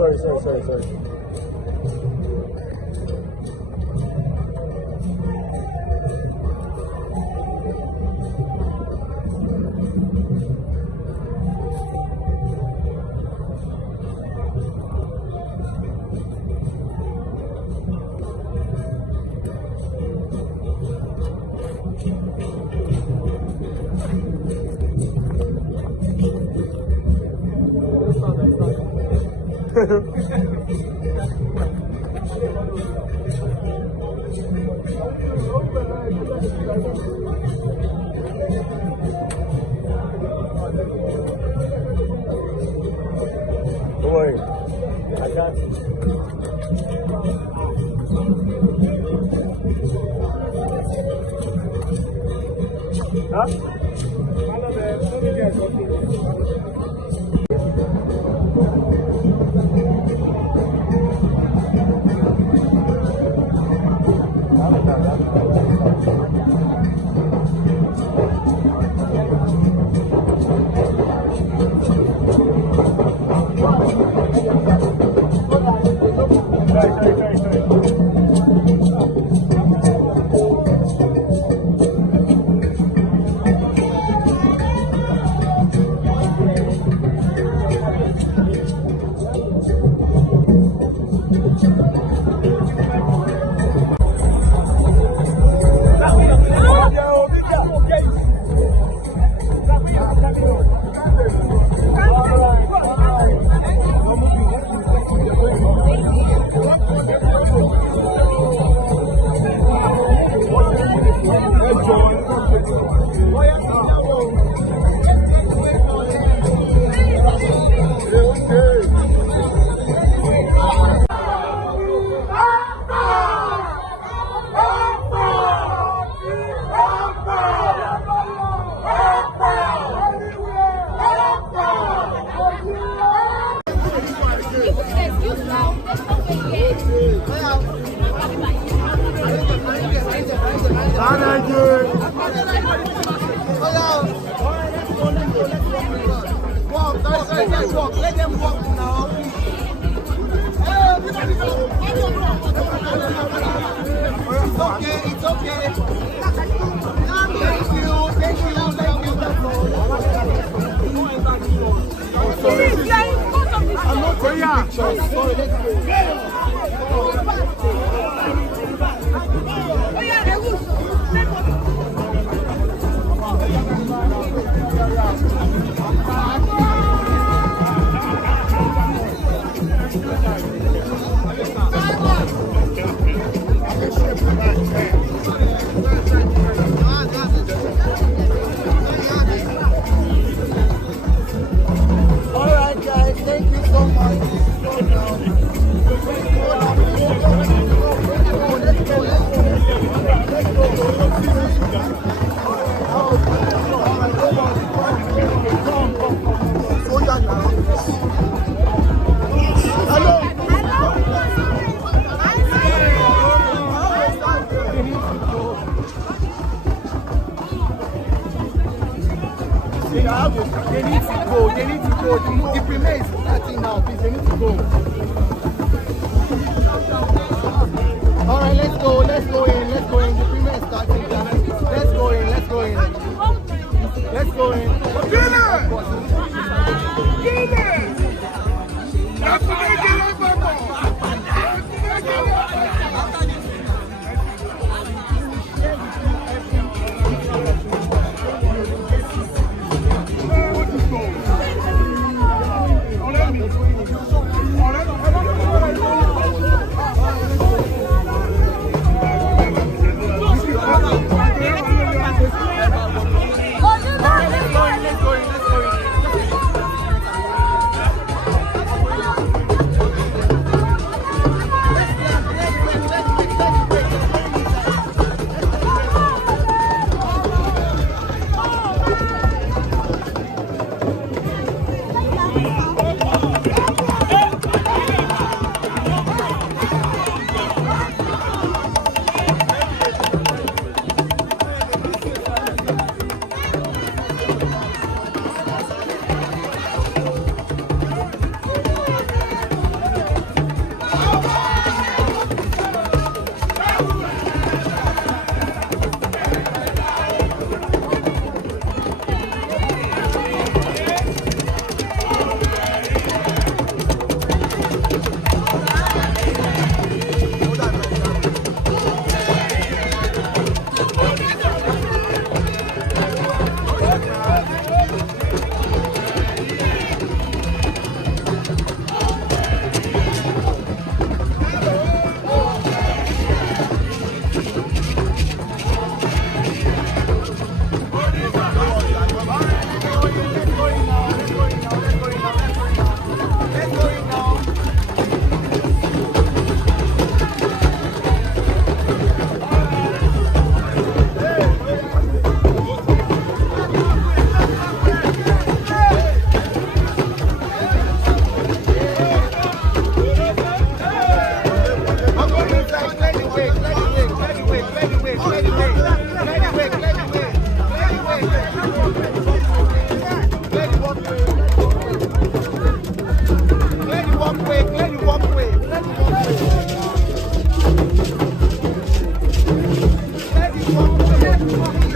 Sorry. Don't worry, I got you. Huh? Let them walk now. It's okay. Thank you. That's all. I'm not taking pictures. Sorry, let's all right, guys. Thank you so much. They need to go. The premiere is starting now. Please, they need to go. All right, let's go in. The premiere is starting. Let's go in. Let's go.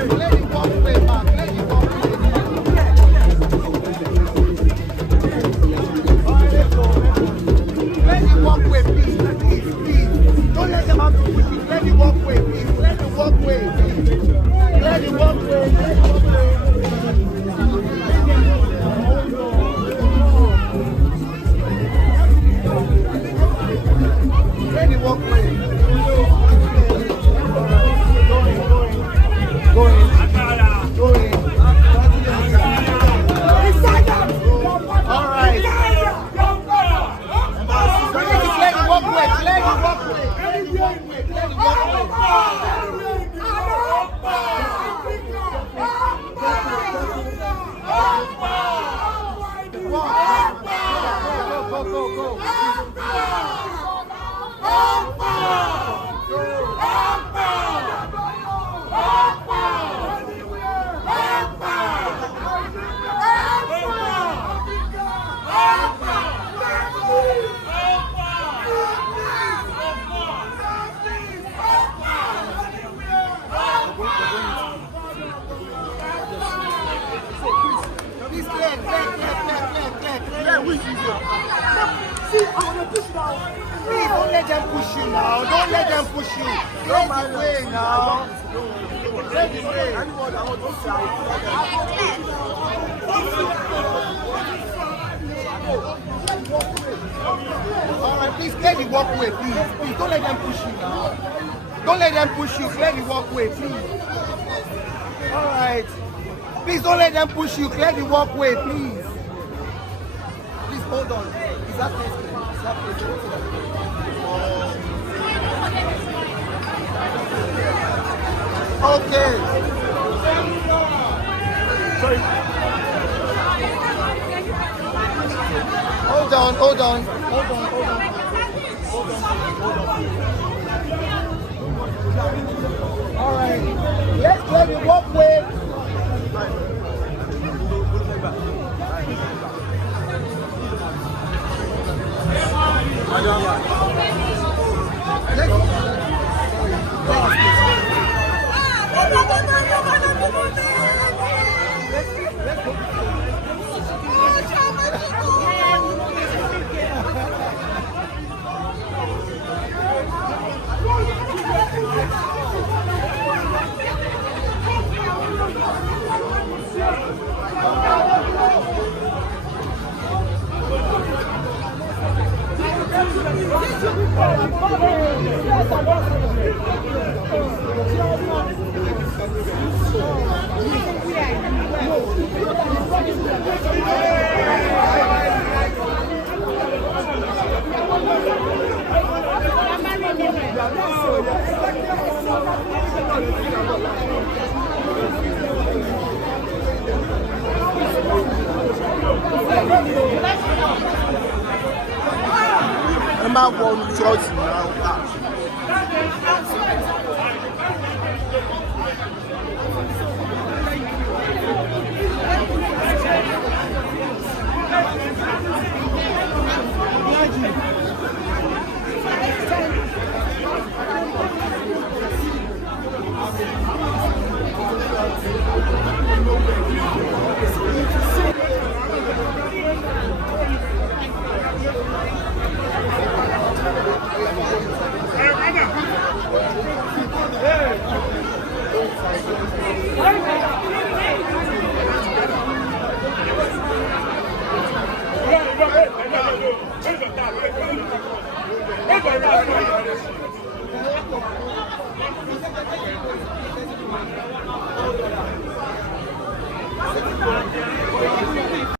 Let the walkway back. Let the walkway. Let the walkway, please. Don't let them have to push it. Let the walkway, please. Let the walkway. Let the walkway. Let the walkway. Please don't let them push you now. Don't let them push you. Go my way now. Let the way. Alright, please clear the walkway, please. Please don't let them push you now. Don't let them push you. Clear the walkway, please. Alright. Please don't let them push you. Clear the walkway, please. Please hold on. Is that place clear? Is that place clear? Okay. Sorry. Hold on. All right. Let's clear the walkway. I'm out on the choice now.